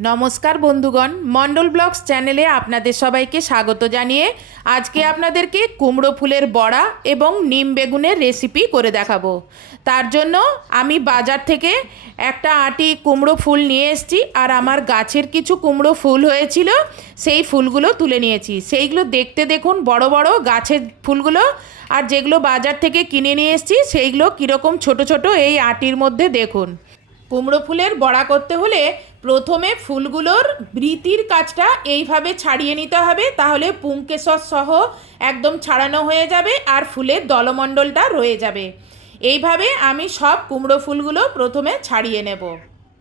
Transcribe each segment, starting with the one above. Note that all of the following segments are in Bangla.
নমস্কার বন্ধুগণ মন্ডল ব্লগস চ্যানেলে আপনাদের সবাইকে স্বাগত জানিয়ে আজকে আপনাদেরকে কুমড়ো ফুলের বড়া এবং নিম বেগুনের রেসিপি করে দেখাবো। তার জন্য আমি বাজার থেকে একটা আটি কুমড়ো ফুল নিয়ে এসেছি আর আমার গাছের কিছু কুমড়ো ফুল হয়েছিল, সেই ফুলগুলো তুলে নিয়েছি। সেইগুলো দেখতে দেখুন বড় বড় গাছের ফুলগুলো আর যেগুলো বাজার থেকে কিনে নিয়ে এসেছি, সেইগুলো কীরকম ছোট ছোট এই আটির মধ্যে দেখুন। কুমড়ো ফুলের বড়া করতে হলে প্রথমে ফুলগুলোর বৃতির কাজটা এইভাবে ছাড়িয়ে নিতে হবে, তাহলে পুংকেশর সহ একদম ছাড়ানো হয়ে যাবে আর ফুলের দলমণ্ডলটা রয়ে যাবে। এইভাবে আমি সব কুমড়ো ফুলগুলো প্রথমে ছাড়িয়ে নেব।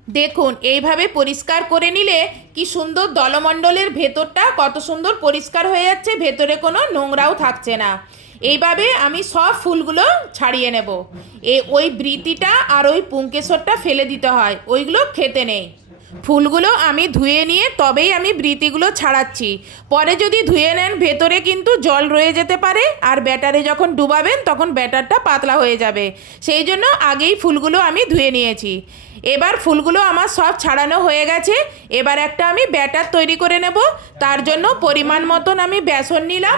দেখুন, এইভাবে পরিষ্কার করে নিলে কি সুন্দর দলমণ্ডলের ভেতরটা কত সুন্দর পরিষ্কার হয়ে যাচ্ছে, ভেতরে কোনো নোংরাও থাকছে না। এইভাবে আমি সব ফুলগুলো ছাড়িয়ে নেব। এ ওই বৃতিটা আর ওই পুংকেশরটা ফেলে দিতে হয়, ওইগুলো খেতে নেই। ফুলগুলো আমি ধুয়ে নিয়ে তবেই আমি বৃতিগুলো ছাড়াচ্ছি। পরে যদি ধুয়ে নেন, ভেতরে কিন্তু জল রয়ে যেতে পারে আর ব্যাটারে যখন ডুবাবেন, তখন ব্যাটারটা পাতলা হয়ে যাবে। সেই জন্য আগেই ফুলগুলো আমি ধুয়ে নিয়েছি। এবার ফুলগুলো আমার সব ছাড়ানো হয়ে গেছে। এবার একটা আমি ব্যাটার তৈরি করে নেব। তার জন্য পরিমাণ মতন আমি বেসন নিলাম।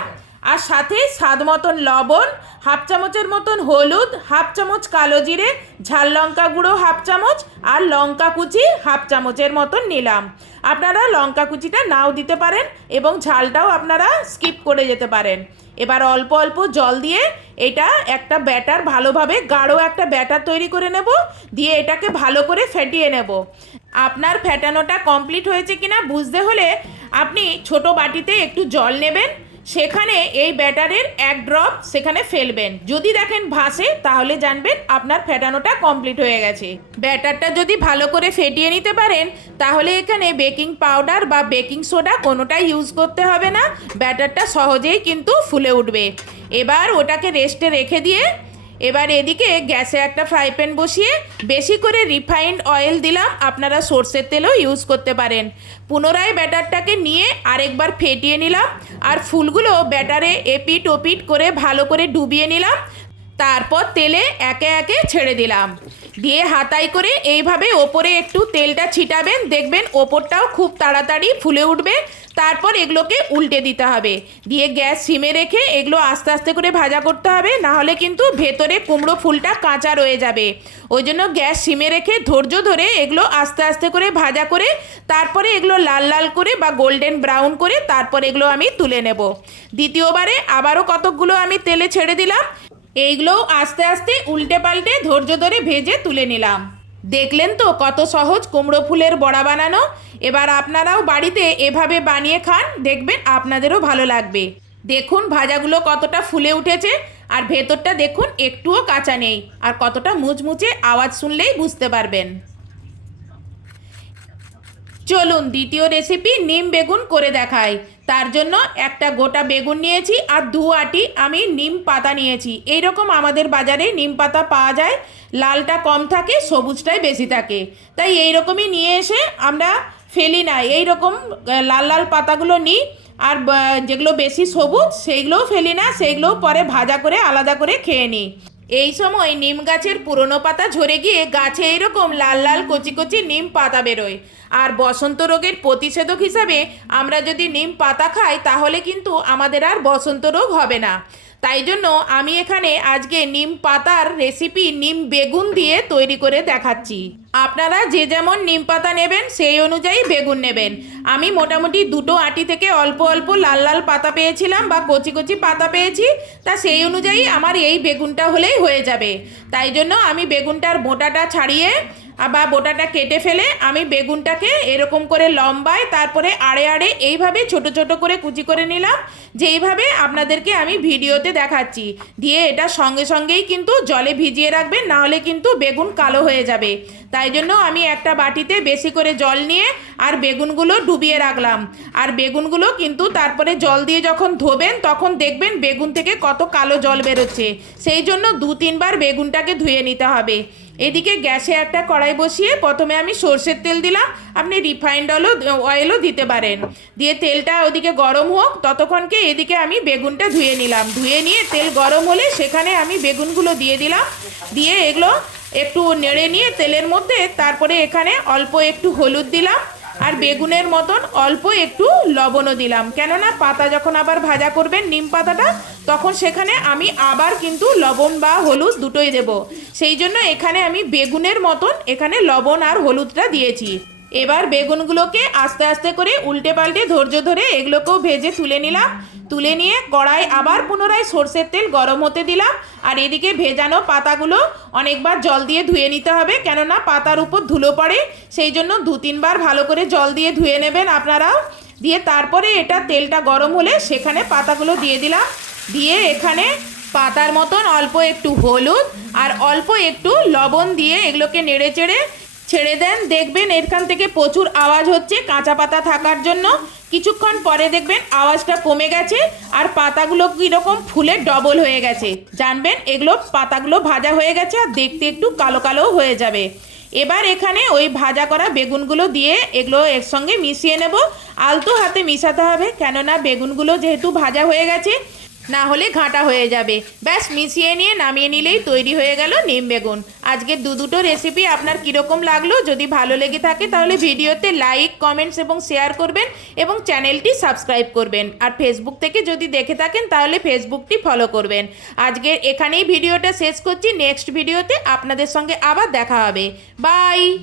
আর সাথে স্বাদ মতন লবণ, হাফ চামচের মতন হলুদ, হাফ চামচ কালো জিরে, ঝাল লঙ্কা গুঁড়ো হাফ চামচ আর লঙ্কা কুচি হাফ চামচের মতন নিলাম। আপনারা লঙ্কা কুচিটা নাও দিতে পারেন এবং ঝালটাও আপনারা স্কিপ করে যেতে পারেন। এবার অল্প অল্প জল দিয়ে এটা একটা ব্যাটার ভালোভাবে, গাঢ় একটা ব্যাটার তৈরি করে নেব, দিয়ে এটাকে ভালো করে ফেটিয়ে নেব। আপনার ফেটানোটা কমপ্লিট হয়েছে কিনা বুঝতে হলে আপনি ছোট বাটিতে একটু জল নেবেন সেখানে এই ব্যাটারের এক ড্রপ সেখানে ফেলবেন। যদি দেখেন ভাসে, তাহলে জানবেন আপনার ফেটানোটা কমপ্লিট হয়ে গেছে। ব্যাটারটা যদি ভালো করে ফেটিয়ে নিতে পারেন, তাহলে এখানে বেকিং পাউডার বা বেকিং সোডা কোনোটাই ইউজ করতে হবে না। ব্যাটারটা সহজেই কিন্তু ফুলে উঠবে। এবার ওটাকে রেস্টে রেখে দিয়ে এবার এদিকে গ্যাসে একটা ফ্রাই প্যান বসিয়ে বেশি করে রিফাইন্ড অয়েল দিলাম। আপনারা সর্ষের তেলও ইউজ করতে পারেন। পুনরায় ব্যাটারটাকে নিয়ে আরেকবার ফেটিয়ে নিলাম আর ফুলগুলো ব্যাটারে এপিট ওপিট করে ভালো করে ডুবিয়ে নিলাম। তারপর তেলে একে একে ছেড়ে দিলাম। দিয়ে হাতাই করে এইভাবে ওপরে একটু তেলটা ছিটাবেন। দেখবেন ওপরটাও খুব তাড়াতাড়ি ফুলে উঠবে। তারপর এগুলোকে উল্টে দিতে হবে। দিয়ে গ্যাস সিমে রেখে এগুলো আস্তে আস্তে করে ভাজা করতে হবে। না হলে কিন্তু ভেতরে কুমড়ো ফুলটা কাঁচা রয়ে যাবে। ওই জন্য গ্যাস সিমে রেখে ধৈর্য ধরে এগুলো আস্তে আস্তে করে ভাজা করে তারপরে এগুলো লাল লাল করে বা গোল্ডেন ব্রাউন করে তারপর এগুলো আমি তুলে নেব। দ্বিতীয়বারে আবারও কতকগুলো আমি তেলে ছেড়ে দিলাম। এইগুলোও আস্তে আস্তে উল্টে পাল্টে ধৈর্য ধরে ভেজে তুলে নিলাম। দেখলেন তো কত সহজ কুমড়ো ফুলের বড়া বানানো? এবার আপনারাও বাড়িতে এভাবে বানিয়ে খান, দেখবেন আপনাদেরও ভালো লাগবে। দেখুন ভাজাগুলো কতটা ফুলে উঠেছে, আর ভেতরটা দেখুন একটুও কাঁচা নেই, আর কতটা মুচমুচে আওয়াজ শুনলেই বুঝতে পারবেন। চলুন দ্বিতীয় রেসিপি নিম বেগুন করে দেখাই। তার জন্য একটা গোটা বেগুন নিয়েছি আর দু আটি আমি নিম পাতা নিয়েছি। এইরকম আমাদের বাজারে নিম পাতা পাওয়া যায়। লালটা কম থাকে, সবুজটাই বেশি থাকে। তাই এইরকমই নিয়ে এসে আমরা ফেলি না। এইরকম লাল লাল পাতাগুলো নিই আর যেগুলো বেশি সবুজ, সেইগুলোও ফেলি না। সেইগুলোও পরে ভাজা করে, আলাদা করে খেয়ে নিই। এই সময় নিম গাছের পুরনো পাতা ঝরে গিয়ে গাছে এইরকম লাল লাল কচি কচি নিম পাতা বেরোয়। আর বসন্ত রোগের প্রতিষেধক হিসাবে আমরা যদি নিম পাতা খাই, তাহলে কিন্তু আমাদের আর বসন্ত রোগ হবে না। তাই জন্য আমি এখানে আজকে নিম পাতার রেসিপি নিম বেগুন দিয়ে তৈরি করে দেখাচ্ছি। আপনারা যে যেমন নিম পাতা নেবেন, সেই অনুযায়ী বেগুন নেবেন। আমি মোটামুটি দুটো আটি থেকে অল্প অল্প লাল লাল পাতা পেয়েছিলাম বা কচি কচি পাতা পেয়েছি, তা সেই অনুযায়ী আমার এই বেগুনটা হলেই হয়ে যাবে। তাই জন্য আমি বেগুনটার মোটাটা ছাড়িয়ে বা বোটাটা কেটে ফেলে আমি বেগুনটাকে এরকম করে লম্বায় তারপরে আড়ে আড়ে এইভাবে ছোট ছোট করে কুচি করে নিলাম যেইভাবে আপনাদেরকে আমি ভিডিওতে দেখাচ্ছি। দিয়ে এটা সঙ্গে সঙ্গেই কিন্তু জলে ভিজিয়ে রাখবেন নাহলে কিন্তু বেগুন কালো হয়ে যাবে। তাই জন্য আমি একটা বাটিতে বেশি করে জল নিয়ে আর বেগুনগুলো ডুবিয়ে রাখলাম। আর বেগুনগুলো কিন্তু তারপরে জল দিয়ে যখন ধোবেন, তখন দেখবেন বেগুন থেকে কত কালো জল বেরোচ্ছে। সেই জন্য দু তিনবার বেগুনটাকে ধুয়ে নিতে হবে। এদিকে গ্যাসে একটা কড়াই বসিয়ে প্রথমে আমি সর্ষের তেল দিলাম। আপনি রিফাইন্ড অলও অয়েলও দিতে পারেন। দিয়ে তেলটা ওদিকে গরম হোক ততক্ষণকে এদিকে আমি বেগুনটা ধুয়ে নিলাম। ধুয়ে নিয়ে তেল গরম হলে সেখানে আমি বেগুনগুলো দিয়ে দিলাম। দিয়ে এগুলো একটু নেড়ে নিয়ে তেলের মধ্যে, তারপরে এখানে অল্প একটু হলুদ দিলাম। আর বেগুনের মতন অল্প একটু লবণও দিলাম। কেননা পাতা যখন আবার ভাজা করবেন নিম পাতাটা, তখন সেখানে আমি আবার কিন্তু লবণ বা হলুদ দুটোই দেব। সেই জন্য এখানে আমি বেগুনের মতন এখানে লবণ আর হলুদটা দিয়েছি। এবার বেগুনগুলোকে আস্তে আস্তে করে উল্টে পাল্টে ধৈর্য ধরে এগুলোকেও ভেজে তুলে নিলাম। তুলে নিয়ে কড়াই আবার পুনরায় সর্ষের তেল গরম হতে দিলাম। আর এদিকে ভেজানো পাতাগুলো অনেকবার জল দিয়ে ধুয়ে নিতে হবে, কেননা পাতার উপর ধুলো পড়ে। সেই জন্য দু তিনবার ভালো করে জল দিয়ে ধুয়ে নেবেন আপনারাও। দিয়ে তারপরে এটা তেলটা গরম হলে সেখানে পাতাগুলো দিয়ে দিলাম। দিয়ে এখানে পাতার মতন অল্প একটু হলুদ আর অল্প একটু লবণ দিয়ে এগুলোকে নেড়ে চেড়ে ছেড়ে দেন। দেখবেন এখান থেকে প্রচুর আওয়াজ হচ্ছে কাঁচা পাতা থাকার জন্য। কিছুক্ষণ পরে দেখবেন আওয়াজটা কমে গেছে আর পাতাগুলো কীরকম ফুলে ডবল হয়ে গেছে। জানবেন এগুলো পাতাগুলো ভাজা হয়ে গেছে আর দেখতে একটু কালো কালো হয়ে যাবে। এবার এখানে ওই ভাজা করা বেগুনগুলো দিয়ে এগুলো এর সঙ্গে মিশিয়ে নেব। আলতো হাতে মিশাতে হবে কেননা বেগুনগুলো যেহেতু ভাজা হয়ে গেছে না হলে ঘাঁটা হয়ে যাবে। ব্যাস, মিশিয়ে নিয়ে নামিয়ে নিলেই তৈরি হয়ে গেল নিম বেগুন। আজকের দু দুটো রেসিপি আপনার কীরকম লাগল? যদি ভালো লেগে থাকে তাহলে ভিডিওতে লাইক কমেন্টস এবং শেয়ার করবেন এবং চ্যানেলটি সাবস্ক্রাইব করবেন। আর ফেসবুক থেকে যদি দেখে থাকেন তাহলে ফেসবুকটি ফলো করবেন। আজকের এখানেই ভিডিওটা শেষ করছি। নেক্সট ভিডিওতে আপনাদের সঙ্গে আবার দেখা হবে। বাই